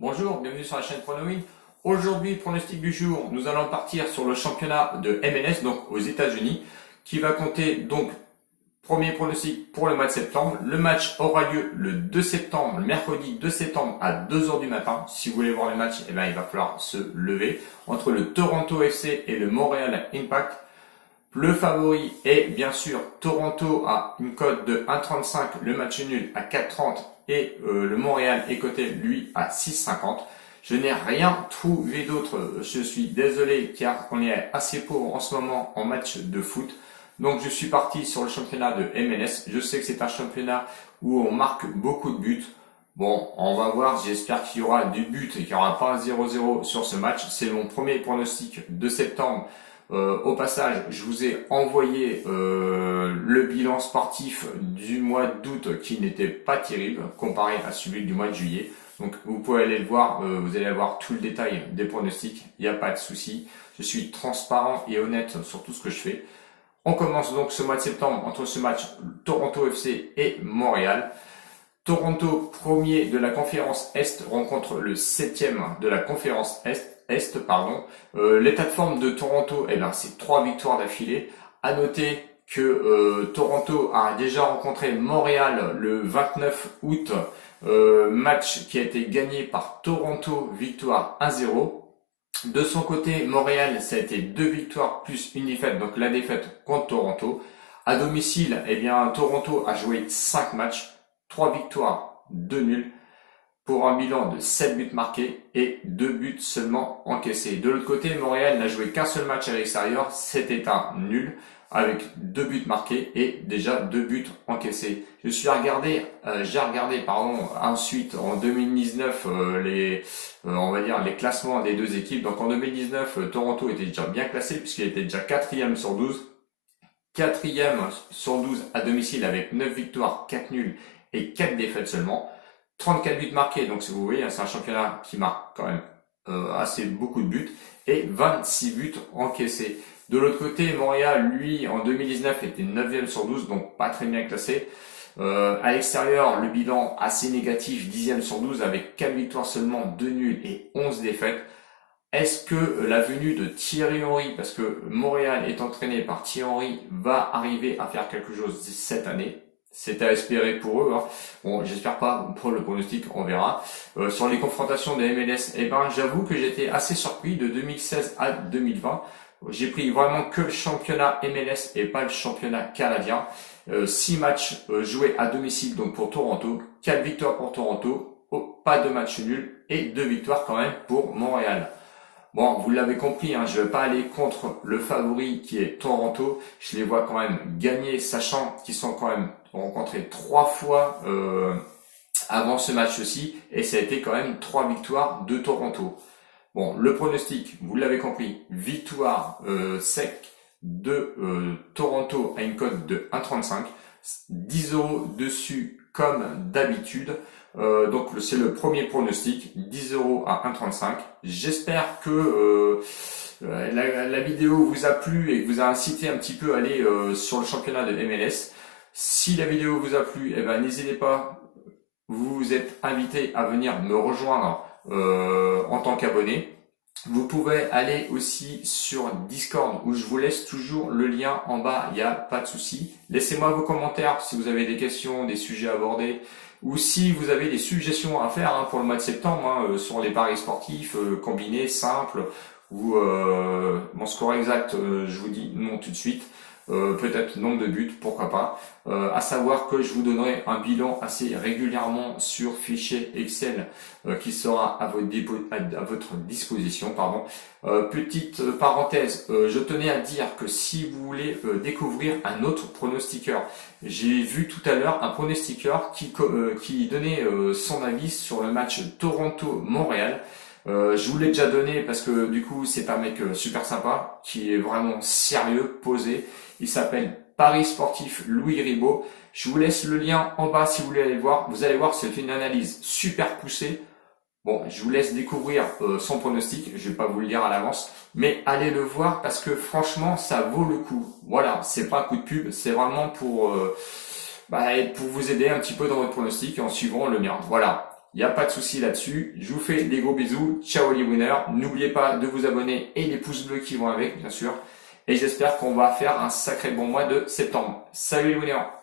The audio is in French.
Bonjour, bienvenue sur la chaîne Pronowin. Aujourd'hui, pronostic du jour, nous allons partir sur le championnat de MLS, donc aux États-Unis, qui va compter donc premier pronostic pour le mois de septembre. Le match aura lieu le 2 septembre, le mercredi 2 septembre à 2 heures du matin. Si vous voulez voir le match, il va falloir se lever entre le Toronto FC et le Montréal Impact. Le favori est bien sûr Toronto à une cote de 1,35, le match nul à 4,30 et le Montréal est coté lui à 6,50. Je n'ai rien trouvé d'autre, je suis désolé car on est assez pauvre en ce moment en match de foot. Donc je suis parti sur le championnat de MLS. Je sais que c'est un championnat où on marque beaucoup de buts. Bon, on va voir, j'espère qu'il y aura du but et qu'il n'y aura pas un 0-0 sur ce match. C'est mon premier pronostic de septembre. Au passage, je vous ai envoyé le bilan sportif du mois d'août qui n'était pas terrible comparé à celui du mois de juillet. Donc vous pouvez aller le voir, vous allez avoir tout le détail des pronostics, il n'y a pas de souci. Je suis transparent et honnête sur tout ce que je fais. On commence donc ce mois de septembre entre ce match Toronto FC et Montréal. Toronto, premier de la conférence Est, rencontre le 7e de la conférence Est. L'état de forme de Toronto, c'est 3 victoires d'affilée. À noter que Toronto a déjà rencontré Montréal le 29 août, match qui a été gagné par Toronto, victoire 1-0. De son côté, Montréal, ça a été 2 victoires plus une défaite, donc la défaite contre Toronto. À domicile, Toronto a joué 5 matchs, 3 victoires, 2 nuls, pour un bilan de 7 buts marqués et 2 buts seulement encaissés. De l'autre côté, Montréal n'a joué qu'un seul match à l'extérieur, c'était un nul, avec 2 buts marqués et déjà 2 buts encaissés. J'ai regardé ensuite en 2019 les classements des deux équipes. Donc en 2019, Toronto était déjà bien classé puisqu'il était déjà 4e sur 12. 4e sur 12 à domicile avec 9 victoires, 4 nuls et 4 défaites seulement. 34 buts marqués, donc si vous voyez, c'est un championnat qui marque quand même assez beaucoup de buts, et 26 buts encaissés. De l'autre côté, Montréal, lui, en 2019, était 9e sur 12, donc pas très bien classé. À l'extérieur, le bilan assez négatif, 10e sur 12, avec 4 victoires seulement, 2 nuls et 11 défaites. Est-ce que la venue de Thierry Henry, parce que Montréal est entraîné par Thierry Henry, va arriver à faire quelque chose cette année? C'est à espérer pour eux. Bon, j'espère pas pour le pronostic, on verra. Sur les confrontations de MLS, j'avoue que j'étais assez surpris de 2016 à 2020. J'ai pris vraiment que le championnat MLS et pas le championnat canadien. 6 matchs joués à domicile donc pour Toronto, 4 victoires pour Toronto, pas de match nul et 2 victoires quand même pour Montréal. Bon, vous l'avez compris, je ne vais pas aller contre le favori qui est Toronto. Je les vois quand même gagner, sachant qu'ils sont quand même rencontrés 3 fois avant ce match-ci. Et ça a été quand même 3 victoires de Toronto. Bon, le pronostic, vous l'avez compris, victoire sec de Toronto à une cote de 1,35. 10 € dessus comme d'habitude. Donc c'est le premier pronostic, 10 € à 1,35. J'espère que la vidéo vous a plu et que vous a incité un petit peu à aller sur le championnat de MLS. Si la vidéo vous a plu, n'hésitez pas, vous êtes invité à venir me rejoindre en tant qu'abonné. Vous pouvez aller aussi sur Discord où je vous laisse toujours le lien en bas, il n'y a pas de souci. Laissez-moi vos commentaires si vous avez des questions, des sujets abordés ou si vous avez des suggestions à faire pour le mois de septembre sur les paris sportifs, combinés, simples ou mon score exact, je vous dis non tout de suite. Peut-être nombre de buts, pourquoi pas. À savoir que je vous donnerai un bilan assez régulièrement sur fichier Excel qui sera à votre disposition. Petite parenthèse, je tenais à dire que si vous voulez découvrir un autre pronostiqueur, j'ai vu tout à l'heure un pronostiqueur qui donnait son avis sur le match Toronto-Montréal. Je vous l'ai déjà donné parce que du coup c'est un mec super sympa qui est vraiment sérieux, posé. Il s'appelle Paris Sportif Louis Ribot. Je vous laisse le lien en bas si vous voulez aller le voir. Vous allez voir, c'est une analyse super poussée. Bon, je vous laisse découvrir son pronostic. Je vais pas vous le dire à l'avance, mais allez le voir parce que franchement ça vaut le coup. Voilà, c'est pas un coup de pub, c'est vraiment pour vous aider un petit peu dans votre pronostic en suivant le mien. Voilà. Il n'y a pas de souci là-dessus. Je vous fais des gros bisous. Ciao les winners. N'oubliez pas de vous abonner et les pouces bleus qui vont avec, bien sûr. Et j'espère qu'on va faire un sacré bon mois de septembre. Salut les winners!